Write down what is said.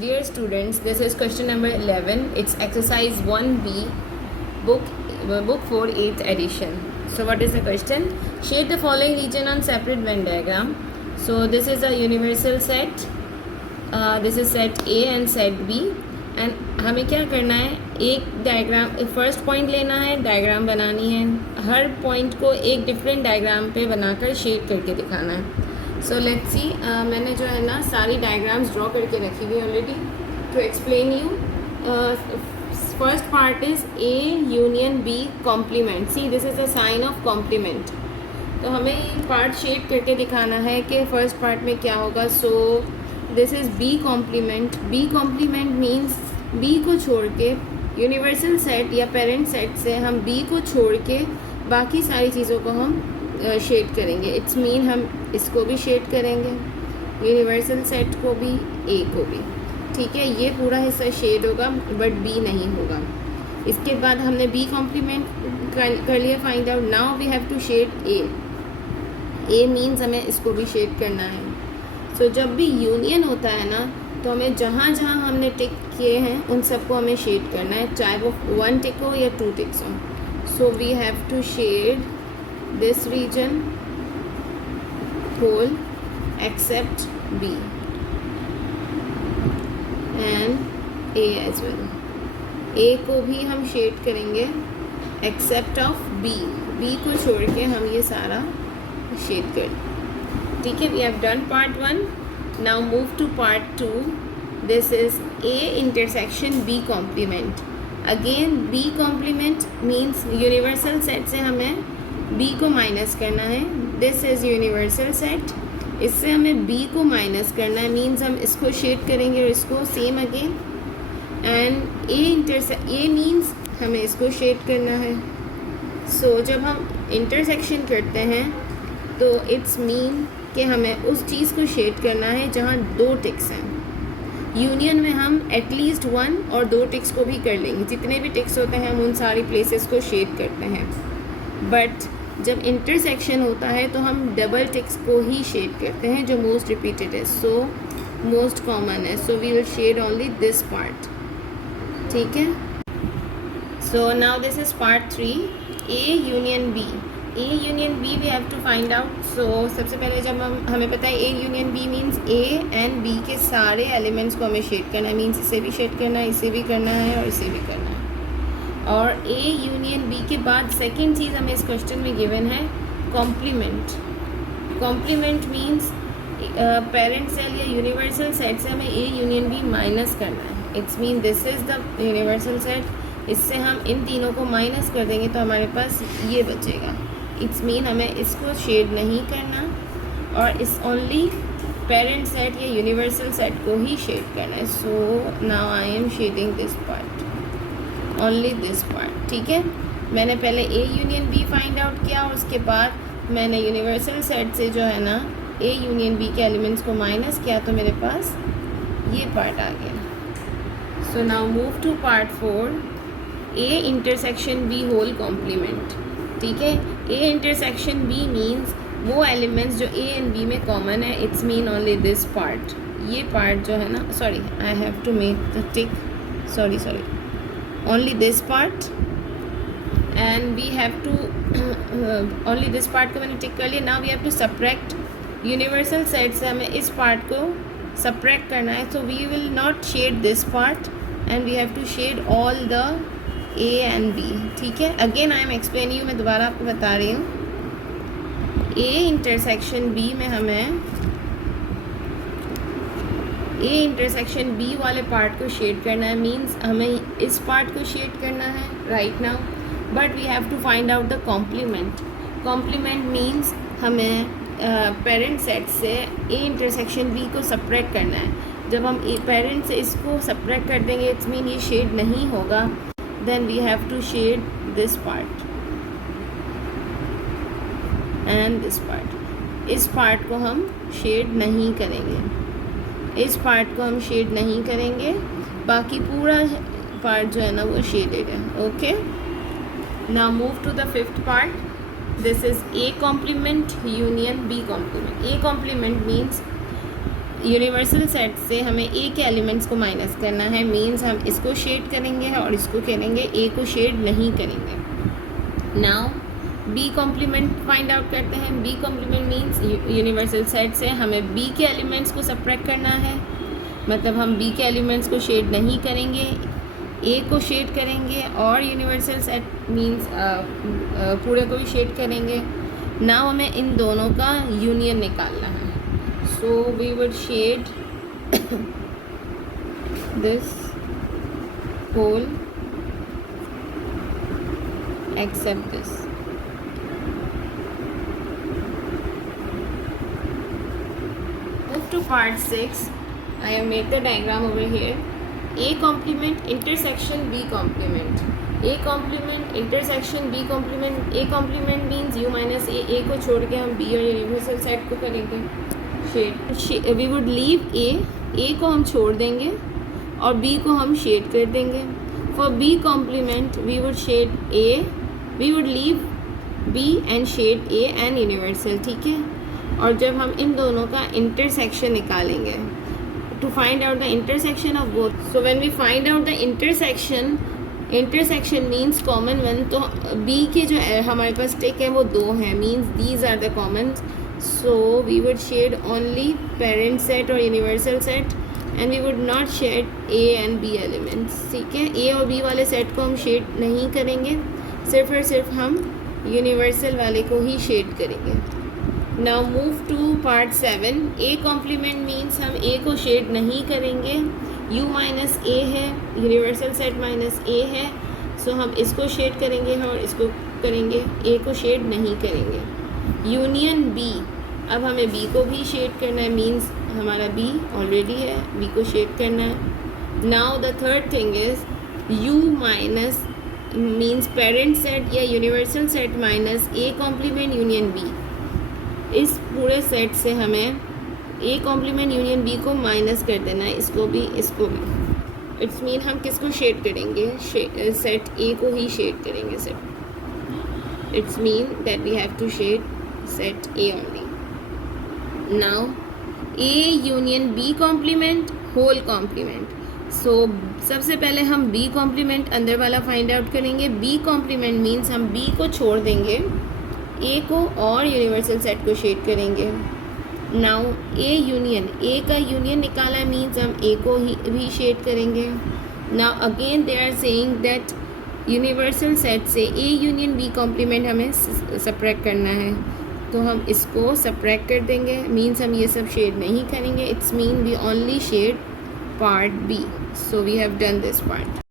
Dear students, this is question number 11. It's exercise 1B, book 4, 8th edition. So what is the question? Shade the following region on separate Venn diagram. So this is a universal set. This is set A and set B. And हमें क्या करना है, एक diagram first point लेना है, diagram बनानी है, हर point को एक डिफरेंट डायग्राम पे बनाकर शेड करके दिखाना है. सो लेट्स सी, मैंने जो है ना सारी डायग्राम्स ड्रॉ करके रखी हुई already to explain you. First part is A union B complement. See this is the sign of complement. तो हमें ये पार्ट शेड करके दिखाना है कि फर्स्ट पार्ट में क्या होगा. So this is B complement. B complement means B को छोड़ के यूनिवर्सल सेट या पेरेंट सेट से हम बी को छोड़ के बाकी सारी चीज़ों को हम शेड करेंगे. इट्स मीन हम इसको भी शेड करेंगे, यूनिवर्सल सेट को भी, ए को भी. ठीक है, ये पूरा हिस्सा शेड होगा बट बी नहीं होगा. इसके बाद हमने बी कॉम्प्लीमेंट कर लिया find out. Now we have to shade A. A means हमें इसको भी शेड करना है. सो जब भी यूनियन होता है ना, तो हमें जहाँ जहाँ हमने टिक किए हैं उन सबको हमें शेड करना है, चाहे वो 1 टिक हो या 2 टिक्स हो. So we have to shade this region whole except B and A as well. A को भी हम शेड करेंगे except of B. B को छोड़ के हम ये सारा शेड कर. ठीक है, we have done part 1. Now move to part 2. This is A intersection B complement. Again B complement means universal set से हमें B को माइनस करना है. This is universal set. इससे हमें B को माइनस करना है, मीन्स हम इसको शेड करेंगे और इसको same again. And A means हमें इसको शेड करना है. सो जब हम इंटरसेक्शन करते हैं तो इट्स मीन कि हमें उस चीज़ को शेड करना है जहाँ 2 टिक्स हैं. यूनियन में हम एटलीस्ट 1 और 2 टिक्स को भी कर लेंगे. जितने भी टिक्स होते हैं हम उन सारी प्लेसेस को शेड करते हैं. बट जब इंटरसेक्शन होता है तो हम डबल टिक्स को ही शेड करते हैं जो मोस्ट रिपीटेड है, सो मोस्ट कॉमन है. So we will shade only this part. ठीक है. So now this is part 3, A union B. A union B we have to find out. So सबसे पहले जब हमें पता है A union B means A and B के सारे एलिमेंट्स को हमें शेड करना है. मीन्स इसे भी शेड करना है, इसे भी करना है और इसे भी करना है. और ए यूनियन बी के बाद सेकेंड चीज़ हमें इस क्वेश्चन में गिवन है complement. Complement means parent set या यूनिवर्सल सेट से हमें ए यूनियन बी माइनस करना है. It's mean this is the universal set. इससे हम इन तीनों को माइनस कर देंगे तो हमारे पास ये बचेगा. इट्स मीन हमें इसको शेड नहीं करना और इस ओनली पेरेंट सेट या यूनिवर्सल सेट को ही शेड करना है. So now I am shading this part, only this part. ठीक है, मैंने पहले A union B find out किया और उसके बाद मैंने यूनिवर्सल सेट से जो है ना ए यूनियन बी के एलिमेंट्स को माइनस किया तो मेरे पास ये पार्ट आ गया. So now move to part 4, A intersection B whole complement. ठीक है, ए इंटरसेक्शन बी मीन्स वो एलिमेंट्स जो ए एंड बी में कॉमन है. It's mean only this part. ये पार्ट जो है ना, sorry I have to make the tick, sorry only this part and we have to only this part को मैंने टिक कर लिया. now we have to subtract universal set से हमें इस part को subtract करना है. so we will not shade this part and we have to shade all the A and B. ठीक है, again I am explaining you, मैं दोबारा आपको बता रही हूँ. A intersection B में हमें ए इंटरसेक्शन बी वाले पार्ट को शेड करना है. मीन्स हमें इस पार्ट को शेड करना है right now. But we have to find out the complement. Complement means हमें पेरेंट सेट से ए इंटरसेक्शन बी को सब्ट्रैक्ट करना है. जब हम पेरेंट से इसको सब्ट्रैक्ट कर देंगे इट्स मीन ये शेड नहीं होगा. Then we have to shade this part and this part. इस पार्ट को हम शेड नहीं करेंगे, इस पार्ट को हम शेड नहीं करेंगे, बाकी पूरा पार्ट जो है ना वो शेडेड है. Okay, now move to the 5th part. This is A complement union B complement. A complement means universal set से हमें ए के एलिमेंट्स को माइनस करना है, मीन्स हम इसको शेड करेंगे और इसको करेंगे, ए को शेड नहीं करेंगे। Now B complement find out करते हैं। B complement means universal set से हमें बी के एलिमेंट्स को सब्ट्रैक्ट करना है, मतलब हम बी के एलिमेंट्स को शेड नहीं करेंगे, ए को शेड करेंगे और यूनिवर्सल सेट मीन्स पूरे को भी शेड करेंगे। नाउ हमें इन दोनों का यूनियन निकालना है, so we would shade this whole except this. Move to part 6. I have made the diagram over here. A complement intersection B complement. A complement intersection B complement. A complement means U minus A. A को छोड़ के हम B और universal set को करेंगे shade. We would leave ए को हम छोड़ देंगे और बी को हम शेड कर देंगे। For B complement we would shade A, we would leave B and shade A and universal, ठीक है। और जब हम इन दोनों का इंटरसेक्शन निकालेंगे to find out the intersection of both, so when we find out the intersection means common one, तो B के जो हमारे पास टिक है वो 2 हैं, means these are the common. So we would shade only parent set और universal set and we would not shade A and B elements, ठीक है। A और B वाले सेट को हम शेड नहीं करेंगे, सिर्फ और सिर्फ हम यूनिवर्सल वाले को ही शेड करेंगे। Now move to part 7. A complement means हम A को शेड नहीं करेंगे, U माइनस A है, यूनिवर्सल सेट माइनस A है, सो हम इसको शेड करेंगे और इसको करेंगे, A को शेड नहीं करेंगे। यूनियन बी, अब हमें बी को भी शेड करना है, मीन्स हमारा बी ऑलरेडी है, बी को शेड करना है। Now the third thing is U minus means parent set या universal set minus A complement union B. इस पूरे सेट से हमें ए कॉम्प्लीमेंट यूनियन बी को माइनस कर देना है, इसको भी इसको भी। इट्स मीन हम किसको शेड करेंगे, सेट ए को ही शेड करेंगे set. It's mean that we have to shade set A only. Now A union B complement whole complement. So सबसे पहले हम B complement अंदर वाला फाइंड आउट करेंगे। B complement means हम B को छोड़ देंगे, A को और यूनिवर्सल सेट को शेड करेंगे। Now A union, A का यूनियन निकाला मीन्स हम A को ही भी शेड करेंगे। Now again they are saying that universal set से A यूनियन B कॉम्प्लीमेंट हमें सब्ट्रैक्ट करना है, तो हम इसको सब्ट्रैक्ट कर देंगे, मीन्स हम ये सब शेड नहीं करेंगे। It's mean we only shade part B, so we have done this part.